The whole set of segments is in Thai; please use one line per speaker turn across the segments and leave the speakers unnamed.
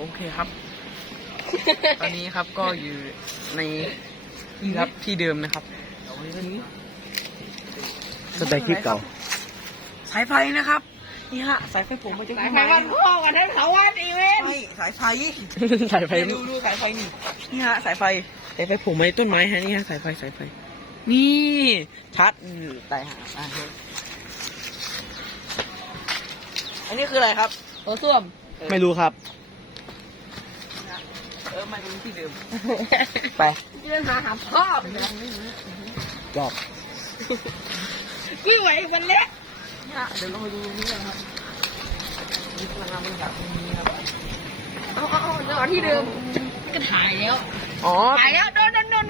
โอเคครับ ตอนนี้ครับก็อยู่ในนี่ครับที่เดิมนะครับ
สไตล์คลิปเก่า
สายไฟนะครับนี่ฮะสายไฟผมมาจาก
สายไฟวันพ่อวันนั้นเขาวันอีเวนต์
ไม่สายไฟ
สายไฟ
ดูสายไฟนี่ฮะสายไฟผมมาในต้นไม้ฮะนี่ฮะสายไฟนี่ชัดตายหาอันนี้คืออะไรครับ
โถส้วม
ไม่รู้ครับ
มาดูที่เดิมไป
ยืนหาพ่อ
จอบ
พี่ไหววันเล็ก
นี่ฮะเดี๋ยวเรามาดูนี่กันครับนี่พลังงานบริจาคตรงนี้ครับ
เอาเดี๋ยวที่เดิมก็ถ่ายแล้ว
อ๋อ
ถ่ายแล้วโดน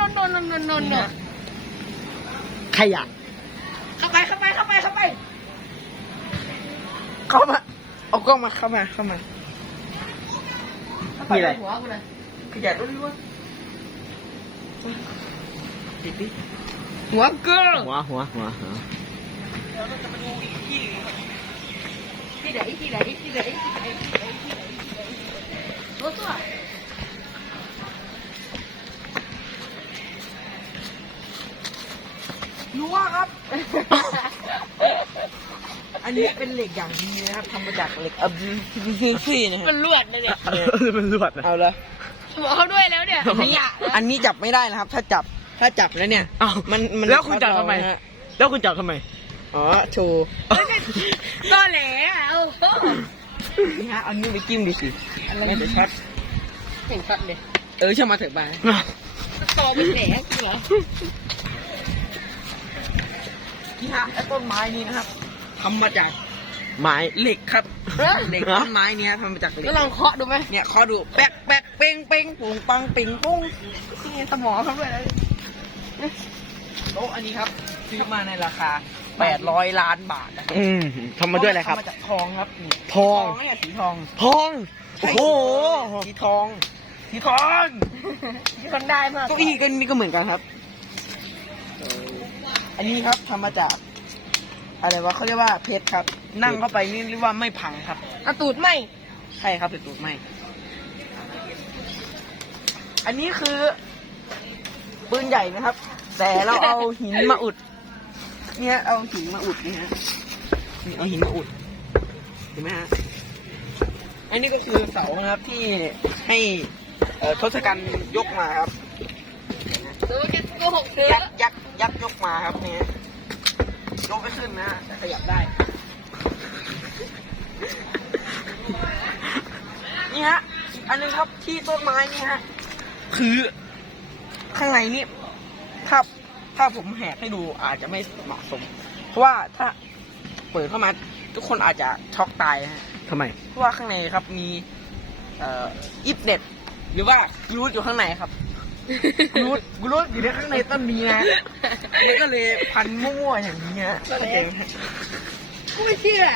ขยะ
เข้าไป
เข้ามาเอากล้องมาเข้ามา
มีอะไร
หัวกูเลย
ขยันล้วนๆติดดิ
หัวเกิร์ล
หัว
เราจะมาดูอีกที่นึงครับ
ที่ไหนโถส้วม
รั้วครับ อันนี้เป็นเหล็กอย่างดีนะครับทำมาจากเหล็กซี่นะครับ
มันลวดนะเนี่ย
มันรวดนะ
เอาละ
บอกเขาด้วยแล้วเนี่ยขยะ
อันนี้จับไม่ได้นะครับ ถ้าจับแล้วเนี่ย
อ้าว
มัน
แล้วคุณจับทำไม
ฮะ
แล้วคุณจับทำไม
อ๋อโชว์
ก็แหละเอา
นี่ฮะเอานิ้วไปจิ้มดูสิไม่จะชัด
เห็นชัดเลย
เชื่อมาเถอะไป
ตอเป็นแหนจริงเหรอ
นี่ฮะไอ้ต้นไม้นี้นะครับทำมาจาก
ไม้
เหล็กครับเหล็กต้นไม้เนี้ยทำมาจากเหล็ก
ก็ลองเคาะดูไหม
เนี่ยขอดูแป๊กเป้งปุงปังปิงปุ้งนี่สมองเขาด้วยนะโต๊ะอันนี้ครับซื้อมาในราคา800 ล้านบาทนะครับ
ทำมาด้วยอะไรครับ
ทำมาจากทองครับนี่
ทอง
เนี่ยสีทอง
ทอง โอ้โห
สีทอง
คนได้มาก
เก้าอี้ก็นี่ก็เหมือนกันครับ อันนี้ครับทำมาจากอะไรวะเขาเรียกว่าเพชรครับ นั่งเข้าไปนี่เรียกว่าไม่พังครับ
อะตูดไหม
ใช่ครับเป็นตูดไหมอันนี้คือปืนใหญ่นะครับ แต่เราเอาหินมาอุด เนี่ยเอาหินมาอุดนี่ฮะนี่เอาหินมาอุดเห็นไหมฮะอันนี้ก็คือเสานะครับที่ให้ทศกัณฐ์ยกมาครับ
ซื้อแค่โกหกซื้อ
ยักษ์ยกมาครับเนี่ยยกไม่ขึ้นนะฮะแต่ขยับได้ นี่ฮะอีกอันนึงครับที่ต้นไม้นี่ฮะคือข้างในนี่ถ้าผมแหกให้ดูอาจจะไม่เหมาะสม เพราะว่าถ้าเปิดเข้ามาทุกคนอาจจะช็อกตายนะฮะ
ทำไม
เพราะว่าข้างในครับมีอิฟเน็ตหรือว่ารูทอยู่ข้างในครับกรูดอยู่ในข้างในต้นนี้นะนี่ก็เลยพันมั่วๆอย่างนี้ฮะเข้าใจไหมฮะ
ไม่เชื่อ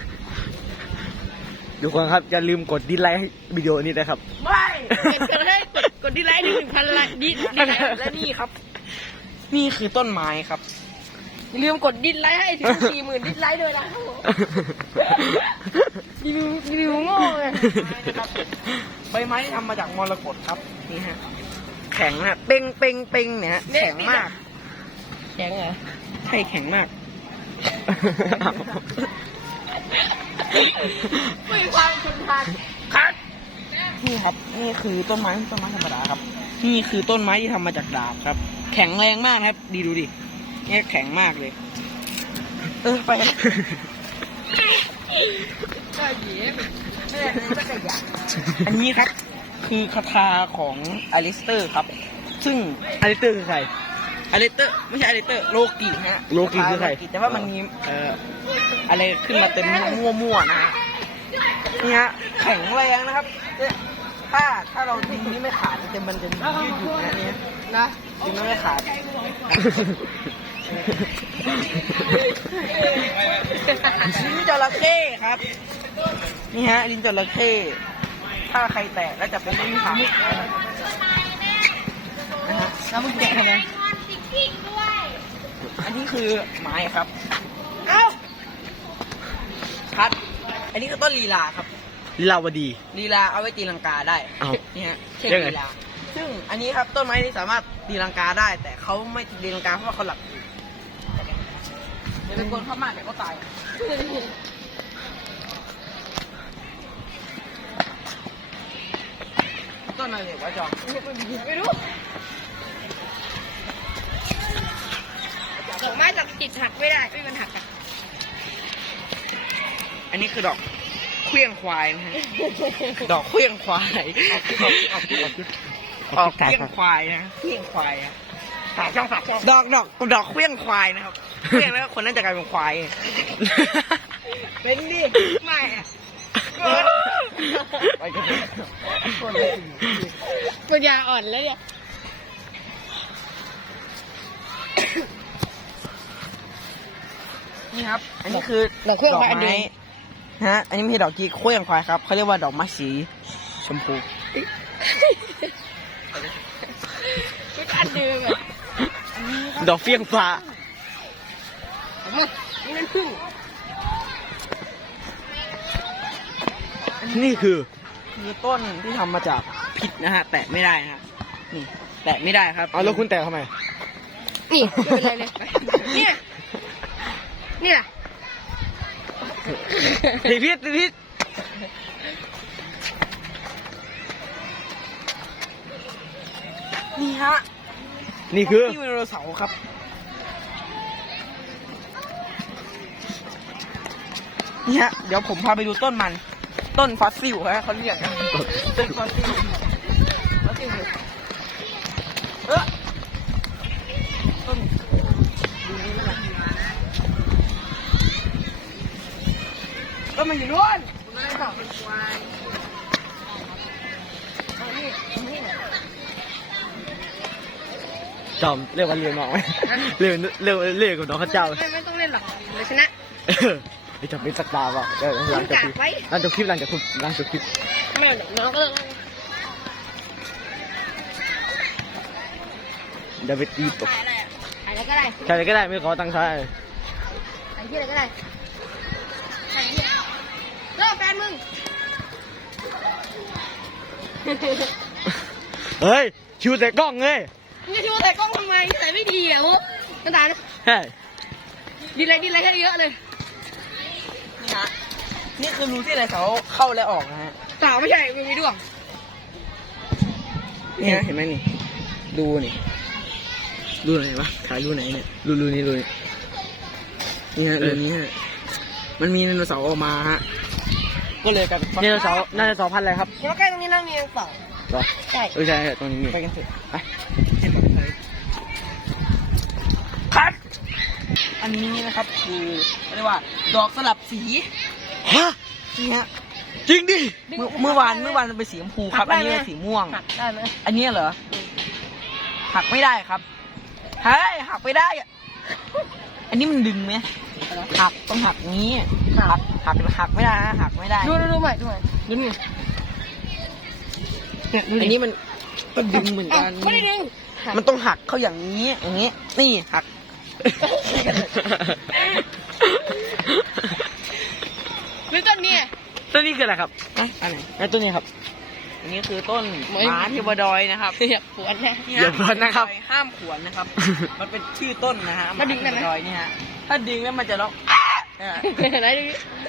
ทุกคนครับอย่าลืมกดดิสไลค์วิดีโอนี้นะครับ
ไม่
กดได้กดที่ไลค์1,000 ไลค์ดิ
และนี่ครับ นี่คือต้นไม้ครับ
อย่าลืมกดดิสไลค์ให้ถึง 40,000 ดิสไลค์ด้วยนะรีวิวโง่เลย
ใบไม้ที่ทำมาจากมรกตครับนี่ฮะแข็งฮะเป้งเนี่ยฮะแข็งมาก
แข็งเหรอ
ใช่แข็งมาก
ไม่มีความทนทาน
ครับนี่ครับนี่คือต้นไม้ธรรมดาครับ นี่คือต้นไม้ที่ทำมาจากดาบครับ แข็งแรงมากครับดูดิเนี่ยแข็งมากเลย ไปกัน
ก็หยีไม่ได้จะขยะ
อันนี้ครับคือคาถาของอลิสเตอร์ครับ ซึ่ง
อลิเตอร์คือใคร
อลิสเตอร์ไม่ใช่อลิสเตอร์โลกิฮะ
โลกิคือใคร
แต่ว่ามันมีอะไรขึ้นมาเต็มมั่วๆนะฮะนี่ฮะแข็งแรงนะครับเนี่ยถ้าเราดึงนี้ไม่ขาดมันจะยืดหยุ่นนะเนี่ย
นะ
ดึงไม่ขาดลิ้นจระเข้ครับนี่ฮะลิ้นจระเข้ถ้าใครแตะแล้วจะเป็นลิ้นหักนะฮะ
แล้วมึงแกะทำไม
อันนี้คือไม้ครับ
เอ้า
คัดอันนี้ก็ต้นลีลาครับ
ลีลาวดี
ลีลาเอาไว้ตีลังกาได้
อ้าว
นี่ฮะ
เช่
เช่
น
น
ไง
ลีลาซึ่งอันนี้ครับต้นไม้ที่สามารถตีลังกาได้ แต่เขาไม่ตีลังกาเพราะว่าเขาหลับอยู่เดี๋ยวตะโกนเข้ามาเดี๋ยวก็ตายต้นอะไรเนี่ยวะจอง
ไม่รู้ดอกไม้จากจิตหักไม่ได้ไม่มันหักอะ
อันนี้คือดอกเคลี้ยงควายนะฮะ ดอกเคลี้ยงควาย ออกเคลี้ยงควายนะเคลี้ยงควายอะฝากช่องดอกเคลี้ยงควายนะครับเคลี้ยงแล้วคนนั้นจะกลายเป็นควายเป็นดิไม่อะไปกันเลย
ปัญญาอ่อนแล้วเนี่ย
นี่ครับ อันนี้คือ
ดอกเครื่องควายอันเดียว
ฮะ อันนี้ไม่ใช่ดอกกีเคลี้ยงควายครับเขาเรียกว่าดอกไม้สีชมพู
ก็อันเดิมอะ
ดอกเฟี้ยงฟ้า
นี่มันพึ่ง
นี่คือ
ต้นที่ทำมาจากพิษนะฮะ แตะไม่ได้นะฮะนี่แตะไม่ได้ครับ
เอาแล้วคุณแต่ทำไม
นี่ไม่เป็นไรเลยเนี่ยเนี่ย
พี่พิษ
นี่ฮะ
นี่คือ
ที่ไดโนเสาร์ครับ นี่ฮะ เดี๋ยวผมพาไปดูต้นมัน ต้นฟอสซิลฮะเขาเรียกกันต้นฟอสซิลต้นดูนี่นะต้นมันอยู่นู่นมันไม่ได้บอกเป็นควายเอานี่นี่
จอมเรียกว่าเรียนน้องไหมเรียกกับน้องข้าเจ้า
ไม่ต้องเล่นหรอกเลยชนะ
ไอ้จอมเป็นสักดาป่ะหลังจากคลิปหลังจากคลิป
ไม่เอาน้องก็
เดี๋ยวไปตีตก
อะไรอะอะไรก็ได้
ใครก็ได้ไม่ขอตังค์ใคร
ไอ้ที่อะไรก็ได้ไอ้ที่เลิกแฟนมึง
เฮ้ยชิวแต่กล้องเลย
มึงจะชูใส่กล้องทำไมใส่ไม่ดีอ่ะโอ้น้ำตาล
ใช่
ดีอะไรให้เยอะเลย
นี่ฮะ นี่คือรูที่ไดโนเสาร์เข้าและออกนะฮะ
เปล่าไม่ใช่มึงมีด้วง
นี่ฮะเห็นไหมนี่ ดูนี่รูไหนวะถ่ายรูไหนเนี่ย
รูนี่
นี่ฮะรูนี้ฮะ มันมีไดโนเสาร์ออกมาฮะ ก็เลยกลายเป็น
นี่เราน่าจะ2,000อะไรครับ
แล้วใกล้ตรงนี้น่ามีเปล่า
เหรอ
ใช่
ใช่ตรงนี้มี
ไปกันเถอะ
ไป
คัดอันนี้นะครับคือเรียกว่า ดอกสลับสี
ฮะ
นี่ฮะ
จริงดิ
เมื่อวานมันเป็นสีชมพูครับ อันนี้เป็นสีม่วง
หักได้ไหม
อันนี้เหรอ หักไม่ได้ครับ เฮ้ย หักไม่ได้อะอันนี้มันดึงไหมหักต้องหักงี้ หักไม่ได้นะหักไม่ได้
ดูใหม่ดูนี่
อันนี้มันก็ดึงเหมือนกัน
ไม่ได้ดึง
มันต้องหักเข้าอย่างนี้ อย่างนี้ นี่หัก
หรือต้นนี้
ต้นนี้คืออะไรครับ
อันไหน
ไอ้ต้นนี้ครับ
อันนี้คือต้นหมาเทวดอยนะครับ
อยากปวดนะ
นี่
อย่าพลาดนะครับ
ห้ามขวนนะครับ มันเป็นชื่อต้นนะฮะ
แล้วดึงได้ไหม
เทวดอยนี่ฮะ ถ้าดึงแล้วมันจะร้องเนี่ย
ไหนดู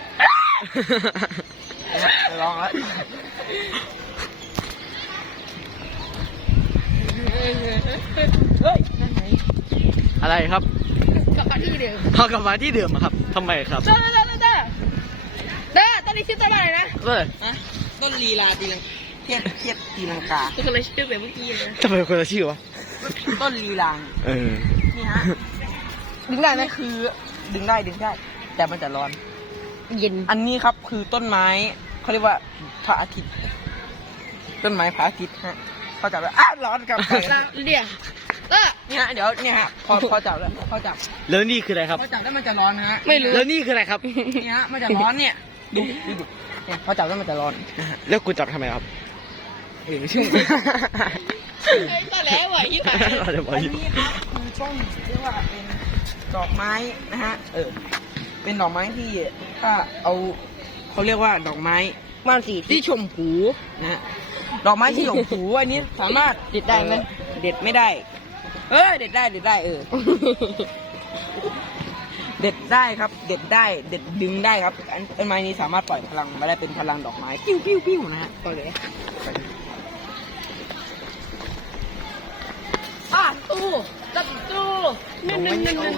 จะร้องแล้ว เฮ้ยนั่นไง
อะไรครับ
กลับมาที่เดิม
เขากลับมาที่เดิมอะครับทำไมครับ
เด้อตอนนี้ชื่อต้นอะไรนะ
เว้ย
ฮะต้นลีลาตีลังเทียบตีลังกา
ต้นอะไรชื่อแบบเมื่อกี้นะ
ทำไมคนละชื่อวะ
ต้นลีลาง
เออ
นี่ฮะ ดึงได้ไหมคือดึงได้ แต่มันจะร้อน
เย็น
อันนี้ครับคือต้นไม้เขาเรียกว่าพระอาทิตย์ ต้นไม้พระอาทิตย์ฮะพอจับแล้วร้อนกับ
เดี๋ยว
นี่ฮะเดี๋ยวเนี่ยฮะพอจับแล้วพอจับ
แล้วนี่คืออะไรครับ
พอจับแล้วมันจะร้อนนะฮะ
ไม่รู้
แล้วนี่คืออะไรครับ
นี่ฮะมันจะร้อนเนี่ยดูเนี่ยพอจับแล้วมันจะร้อนนะฮะ
แล้วกูจับทำไมครับ
ไม่ชื่อ
ตอนแล้วไหวที่ไหน
เราจะบอก
อัน
อยู่
นี้ครับคือต้นเรียกว่าเป็นดอกไม้นะฮะเป็นดอกไม้ที่ถ้าเอาเขาเรียกว่าดอกไม้
บ้านสี
ที่ชมพูนะฮะดอกไม้ที่ชมพูอันนี้สามารถ
ติดได้ไหม
เด็ดไม่ได้ เด็ดได้เด็ดได้ครับ เด็ดได้เด็ดดึงได้ครับต้นไม้นี้สามารถปล่อยพลังมาได้เป็นพลังดอกไม้ปิ้วนะฮะ
ก็เลย ตู้ตัดตู้นึ่งไม่เรียน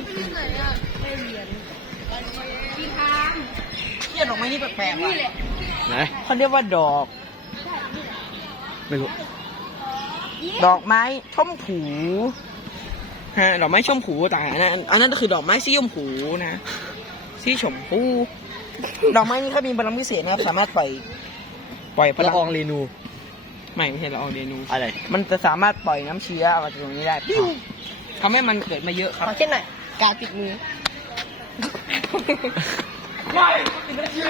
ที่ทาง
เที่ยดอกไม้นี่แปลกๆ
นี่
ว่ะ
แหละ
ไหน
เขาเรียกว่าดอก
ไม่รู้
ดอกไม้ชมพูฮะดอกไม้ชมพูต่างๆอันนั้นคือดอกไม้สีชมพูนะสีชมพูดอกไม้นี้เขามีพลังพิเศษนะครับสามารถปล่อยพลั
ละ
ง
อองเรนู
ไม่ใช่ละอองเรนู
อะไร
มันจะสามารถปล่อยน้ำเชื้อออกมาจากตรงนี้ได้ปิ้วทำให้มันเกิดมาเยอะครับ
ขอเช่นหน่อยการติดมือ
ไม่ติดน้ำเชื้อ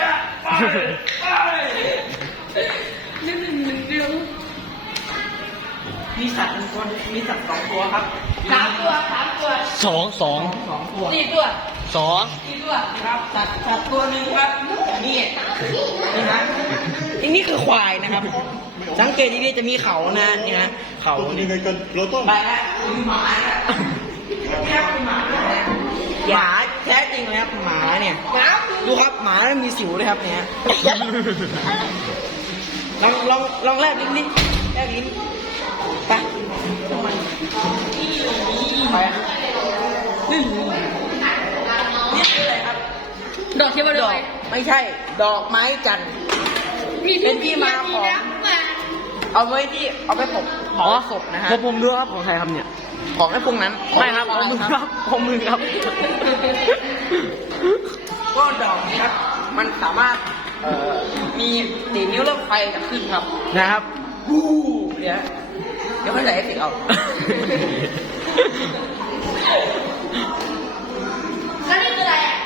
มีสัตว์หนึ่งคนมีสัตว์สองตัวครับ
สามตัว
สอง
สองตัว
สี่ตัว
สอง
สี่ตัว
ครับสัตว์ตัวหนึ่งครับนี่นะนี่คือควายนะครับ สังเกตดีๆจะมีเขานะนี่นะเขานี่ไปแล้วมีหมานะนี่ครับคือหมานะหมาแท้จริงเลยครับหมาเนี่ยดูครับหมาแล้วมีสิวเลยครับเนี่ยลองแลบลิ้นดิแลบลิ้นไปไปนี่คืออะไรครับ
ดอกเทวด
ด
อ
อกไม่ใช่ ดอกไม้จันทร์ เป็นที่มาของ เอาไว้ที่เอาไปผมเผาศพนะฮะ
ผมรู้ครับของใครครับเนี่ย
ของไอ้พวกนั้น
ไม่ครับของมึงครับของมึงครับ
ก็ดอกนี้ครับ มันสามารถมีตีนิ้วเริ่มไฟจะขึ้นครับ
นะครับ
บูเดี๋ยวค่อยใส่ให้ติดเอา
แล้วนี่คืออะไรอ่ะ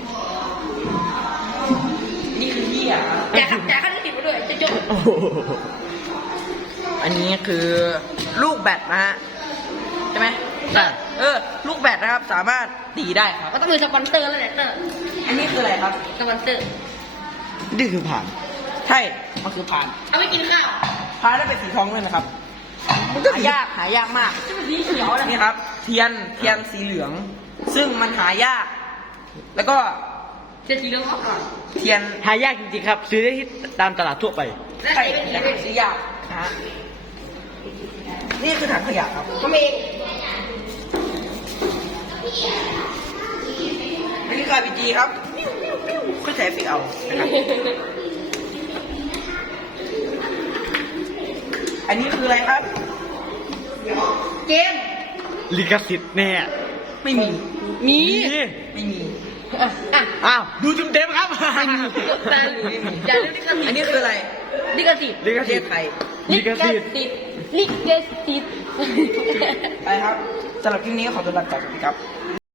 นี่คือเหี้ยครับ
แต่ข้าจะติดมาด้วยจะจบ
โอ้โห
อันนี้คือลูกแบตนะฮะใช่ไหม
ใช่
ลูกแบตนะครับสามารถตีได้ครับ
ก็ต้องมีสปอนเซอร์แล้วแหละเตอร์
อันนี้คืออะไรครับ
สปอนเซอร์
นี่คือผ่าน
ใช่ มันคือพาน
เอาไปกินข้าว
พานแล้วเป็นสีทองด้วยนะครับหายากมาก
จะเป็นสีเขียวนะ
นี่ครับ เทียนสีเหลือง ซึ่งมันหายาก แล้วก็
จะสีเหลืองออกก่อน
เทียน
หายากจริงๆครับ ซื้อได้ที่ตามตลาดทั่วไป
และ
ใช่
สีเป็นสี
แต่
เป็น
หาซื้อยากนะฮะนี่คือถังขยะครับ
ทำเอง
อันนี้คือ RPG ครับก็ใช้ฟิกเอานะครับอันนี้คืออะไรครับ
เกม
ลิขสิทธิ์เนี่ย
ไม่มี
มี
ไม่มี
อ่ะ
อ้าว ดูเต็มๆครับ
ตาหรืออย่าเรียกลิขสิทธิ์
อันนี้คืออะไร
ลิขสิทธิ์
ลิข
ประเท
สิท
ศ
ธิ์
ไทย
ลิขสิทธิ์
ลิขสิทธิ์
ไปครับสำหรับคลิปนี้ก็ขอตัวลาไปก่อนสวัสดีครับ